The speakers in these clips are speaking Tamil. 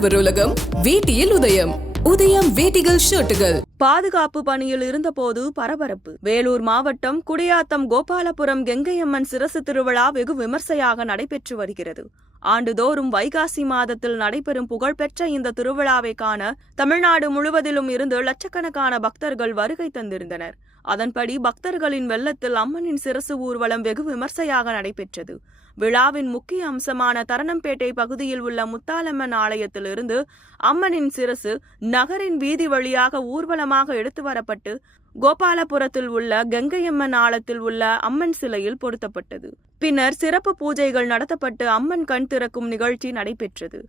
ஆடவர் உலகம் வேட்டியில் உதயம். உதயம் வேட்டிகள் ஷர்ட்டுகள். பாதுகாப்பு பணியில் இருந்தபோது பரபரப்பு. வேலூர் மாவட்டம் குடியாத்தம் கோபாலபுரம் கெங்கையம்மன் சிரசு திருவிழா வெகு விமர்சையாக நடைபெற்று வருகிறது. ஆண்டுதோறும் வைகாசி மாதத்தில் நடைபெறும் புகழ்பெற்ற இந்த திருவிழாவை காண தமிழ்நாடு முழுவதிலும் இருந்து லட்சக்கணக்கான பக்தர்கள் வருகை தந்திருந்தனர். அதன்படி பக்தர்களின் வெள்ளத்தில் அம்மனின் சிரசு ஊர்வலம் வெகு விமர்சையாக நடைபெற்றது. விழாவின் முக்கிய அம்சமான தரணம்பேட்டை பகுதியில் உள்ள முத்தாலம்மன் ஆலயத்திலிருந்து அம்மனின் சிரசு நகரின் வீதி வழியாக ஊர்வலமாக எடுத்து வரப்பட்டு கோபாலபுரத்தில் உள்ள கங்கையம்மன் ஆலயத்தில் உள்ள அம்மன் சிலையில் பொருத்தப்பட்டது. பின்னர் சிறப்பு பூஜைகள் நடத்தப்பட்டு அம்மன் கண் திறக்கும் நிகழ்ச்சி நடைபெற்றது.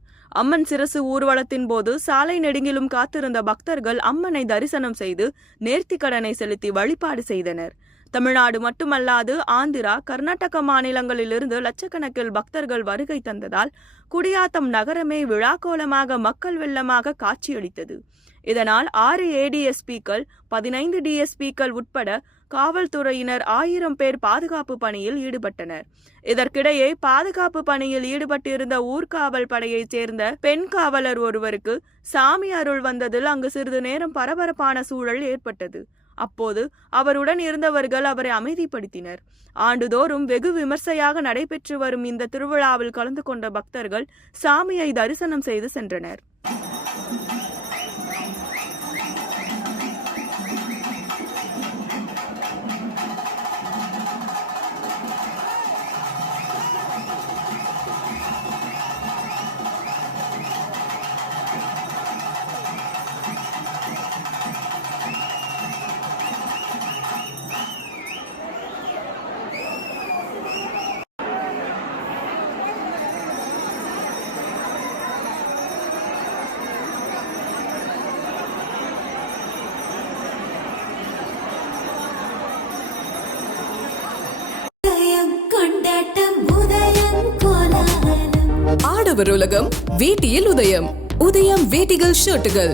அம்மன் சிரசு ஊர்வலத்தின் போது சாலை நெடுங்கிலும் காத்திருந்த பக்தர்கள் அம்மனை தரிசனம் செய்து நேர்த்திக்கடனை செலுத்தி வழிபாடு செய்தனர். தமிழ்நாடு மட்டுமல்லாது ஆந்திரா, கர்நாடக மாநிலங்களிலிருந்து லட்சக்கணக்கில் பக்தர்கள் வருகை தந்ததால் குடியாத்தம் நகரமே விழாக்கோலமாக மக்கள் வெள்ளமாக காட்சியளித்தது. இதனால் 6 ADSPக்கள், 15 DSPக்கள் உட்பட காவல்துறையினர் 1000 பேர் பாதுகாப்பு பணியில் ஈடுபட்டனர். இதற்கிடையே பாதுகாப்பு பணியில் ஈடுபட்டிருந்த ஊர்காவல் படையைச் சேர்ந்த பெண் காவலர் ஒருவருக்கு சாமி அருள் வந்ததில் அங்கு சிறிது நேரம் பரபரப்பான சூழல் ஏற்பட்டது. அப்போது அவருடன் இருந்தவர்கள் அவரை அமைதிப்படுத்தினர். ஆண்டுதோறும் வெகு விமர்சையாக நடைபெற்று வரும் இந்த திருவிழாவில் கலந்து கொண்ட பக்தர்கள் சாமியை தரிசனம் செய்து சென்றனர். ஆடவர் உலகம் வேட்டியில் உதயம். உதயம் வேட்டிகள் ஷர்ட்டுகள்.